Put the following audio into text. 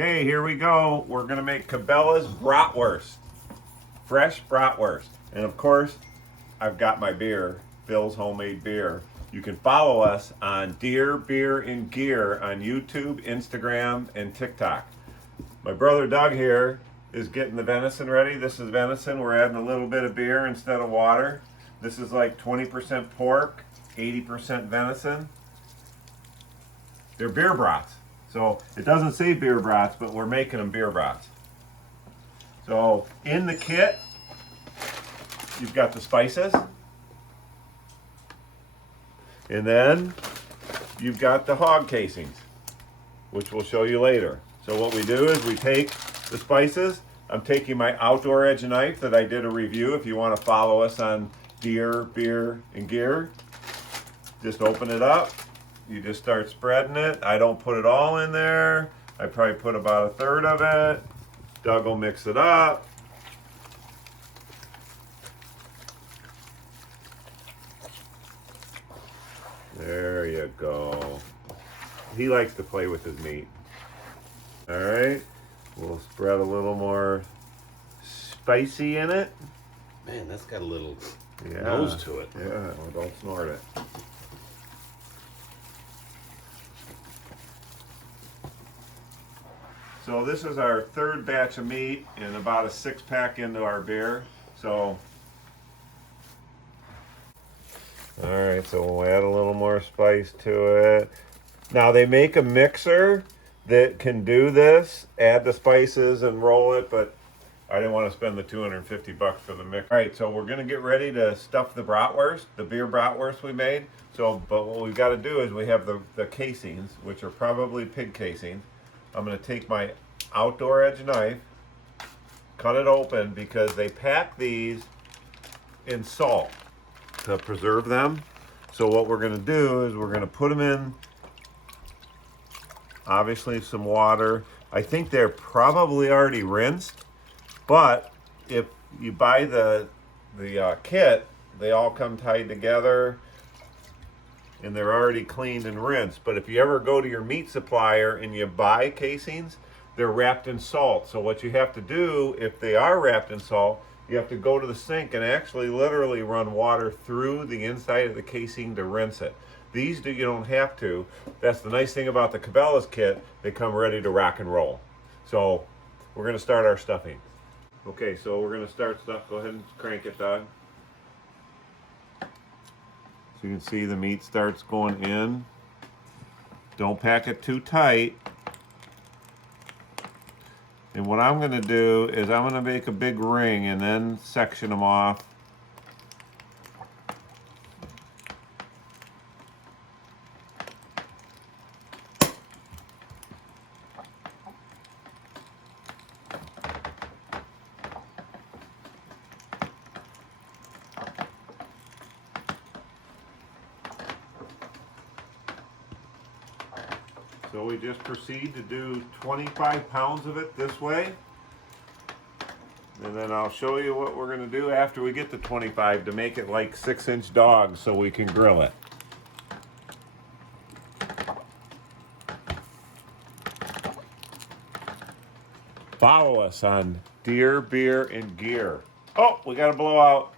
Okay, here we go. We're gonna make Cabela's Bratwurst. Fresh Bratwurst. And of course, I've got my beer, Phil's homemade beer. You can follow us on Deer, Beer, and Gear on YouTube, Instagram, and TikTok. My brother Doug here is getting the venison ready. This is venison. We're adding a little bit of beer instead of water. This is like 20% pork, 80% venison. They're beer brats. So it doesn't say beer brats, but we're making them beer brats. So in the kit, you've got the spices. And then you've got the hog casings, which we'll show you later. So what we do is we take the spices. I'm taking my outdoor edge knife that I did a review. If you want to follow us on Deer, Beer, and Gear, just open it up. You just start spreading it. I don't put it all in there. I probably put about a third of it. Doug will mix it up. There you go. He likes to play with his meat. All right, we'll spread a little more spicy in it. Man, that's got a little nose to it. Yeah, well, don't snort it. So this is our third batch of meat and about a 6-pack into our beer. So, all right, so we'll add a little more spice to it. Now they make a mixer that can do this, add the spices and roll it, but I didn't want to spend the $250 for the mix. All right, so we're gonna get ready to stuff the bratwurst, the beer bratwurst we made. So, but what we've got to do is we have the casings, which are probably pig casings. I'm gonna take my outdoor edge knife, cut it open because they pack these in salt to preserve them. So what we're gonna do is we're gonna put them in, obviously some water. I think they're probably already rinsed, but if you buy the kit, they all come tied together and they're already cleaned and rinsed. But if you ever go to your meat supplier and you buy casings, they're wrapped in salt. So what you have to do, if they are wrapped in salt, you have to go to the sink and actually literally run water through the inside of the casing to rinse it. These you don't have to. That's the nice thing about the Cabela's kit. They come ready to rock and roll. So we're gonna start our stuffing. Okay, so we're gonna start stuff. Go ahead and crank it, Doug. So you can see the meat starts going in. Don't pack it too tight. And what I'm gonna do is I'm gonna make a big ring and then section them off. So we just proceed to do 25 pounds of it this way. And then I'll show you what we're gonna do after we get to 25 to make it like 6-inch dogs so we can grill it. Follow us on Deer, Beer, and Gear. Oh, we got a blowout.